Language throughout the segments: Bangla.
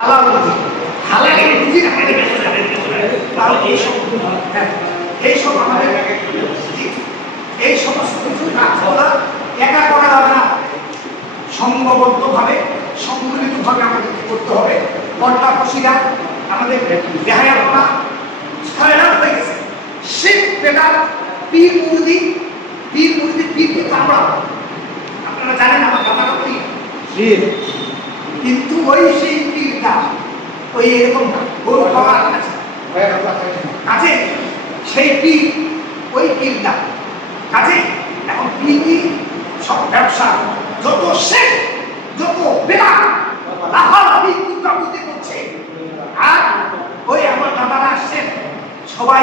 হালাল রুজি হালাল রুজি আমাদের কাছে যাবে তাহলে এই সব হ্যাঁ, আমাদের এই সমস্ত কিছু কাজগুলো একা করা যাবে না। সংঘবদ্ধভাবে সংগঠিতভাবে আমাদেরকে করতে হবে। কর্তা খুশিরা আমাদের বেহায়াপনা ছয়রাত হয়ে গেছে। শিখ বেকার পীর মুরুদি পীর মুরুদি পীর কিন্তু আপনারা জানেন আমার দাদারা পীর কিন্তু ওই সেই ওই এরকম গরু খাওয়া আছে। কাজে? সেই পীর ওই পীর না। কাজে? এখন পীরই সব ব্যবসা। যত শেখ যত বেলা লাফালাফি কুটাকুটি করছে। আর ওই আমার দাদারা আসছেন। সবাই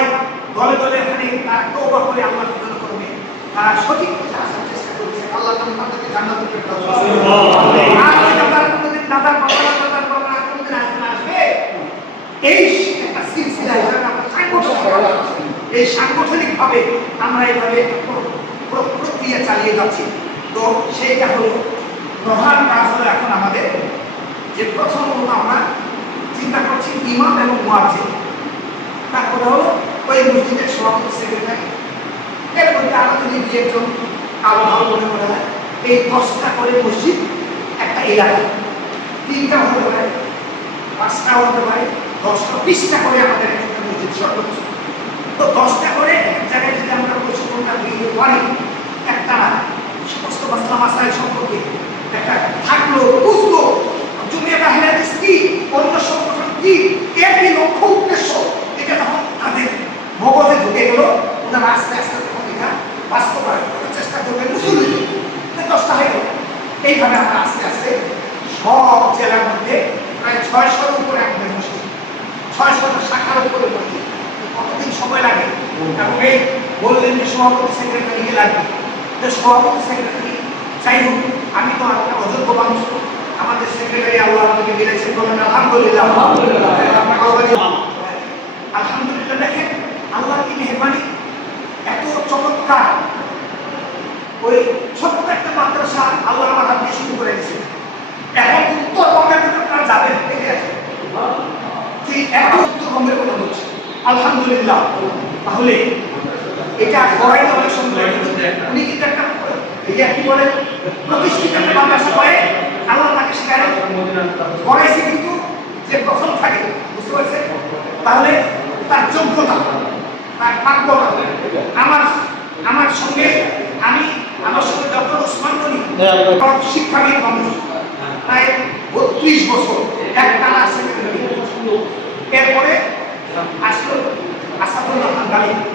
দলে দলে এখানে তারা তৌবা করে আল্লাহ বিধান করবে। তারা সঠিক পথে আসার চেষ্টা করছে। আল্লাহ তাদেরকে জান্নাতুল আর ওই দাদার কোনোদিন দাদার বাবা দাদার বাবা কোনোদিন আসবে না আসবে এই একটা সিলসিলা এখানে আমরা সাংগঠনিক এই সাংগঠনিক ভাবে আমরা প্র- প্রক্রিয়া চালিয়ে যাচ্ছি। তো সেইটা হলো, প্রধান কাজ হলো এখন আমাদের যে প্রথম প্রথমত আমরা চিন্তা করছি ইমাম এবং মুয়াজ্জিন। তারপরে হলো ওই মসজিদের সভাপতি সেক্রেটারি। এরপরে আরও যদি দুই একজন আরও ভালো মনে করা হয়, এই দশটা করে মসজিদ একটা এলাকা। তিনটা হতে পারে, পাঁচটা হতে পারে, দশটা, বিশটা করে আমাদের তো দশটা করে এক জায়গায় যদি আমরা প্রশিক্ষণটা দিয়ে পারি, একটা সমস্ত মাসলা মাসাইল সম্পর্কে, একটা থাকল, বুঝলো, জমিয়া বাহিরাত কি, অন্য সংগঠন কি কি লক্ষ্য উদ্দেশ্য, এটা তখন তাদের মগজে ঢুকে গেল, ওনারা আস্তে আস্তে তখন এটা বাস্তবায়ন করার চেষ্টা করবেন মুসলিম দশটা হয়ে গেল। এইভাবে আমরা আস্তে আস্তে সব জেলার মধ্যে প্রায় ছয়শোর উপরে আমাদের মসজিদ ছয়শো শাখার উপরে মসজিদ। কতদিন সময় লাগে। এই বললেন যে সভাপতি সেক্রেটারি লাগবে। তো সভাপতি সেক্রেটারি, যাই হোক, আমি তো একটা অযোগ্য মানুষ। আমাদের সেক্রেটারি আল্লাহ আমাকে মিলেছে বলেন, আলহামদুলিল্লাহ। আলহামদুলিল্লাহ। দেখেন, আল্লাহ কি মেহরবানি? এত চমৎকার। ওই ছোট্ট একটা মাদ্রাসা আল্লাহ আমার হাত দিয়ে শুরু করে দিয়েছে। এখন উত্তরবঙ্গের আপনারা যাবেন আসবেন যে এখন উত্তরবঙ্গের কথা বলছি। আলহামদুলিল্লাহ। তাহলে এটা করাই অনেক সুন্দর। উনি কিন্তু একটা এটা কি বলে প্রতিষ্ঠিত একটা মাদ্রাসা করে আল্লাহ তাকে সেখানে করাইছে কিন্তু যে প্রথম থাকে বুঝতে পারছেন? তাহলে তার যোগ্যতা তার প্রাপ্যতা আমার আমার সঙ্গে আমি আমার সঙ্গে ডক্টর ওসমান গনি শিক্ষাবিদ মানুষ। প্রায় বত্রিশ বছর এক টানা সেক্রেটারি এরপরে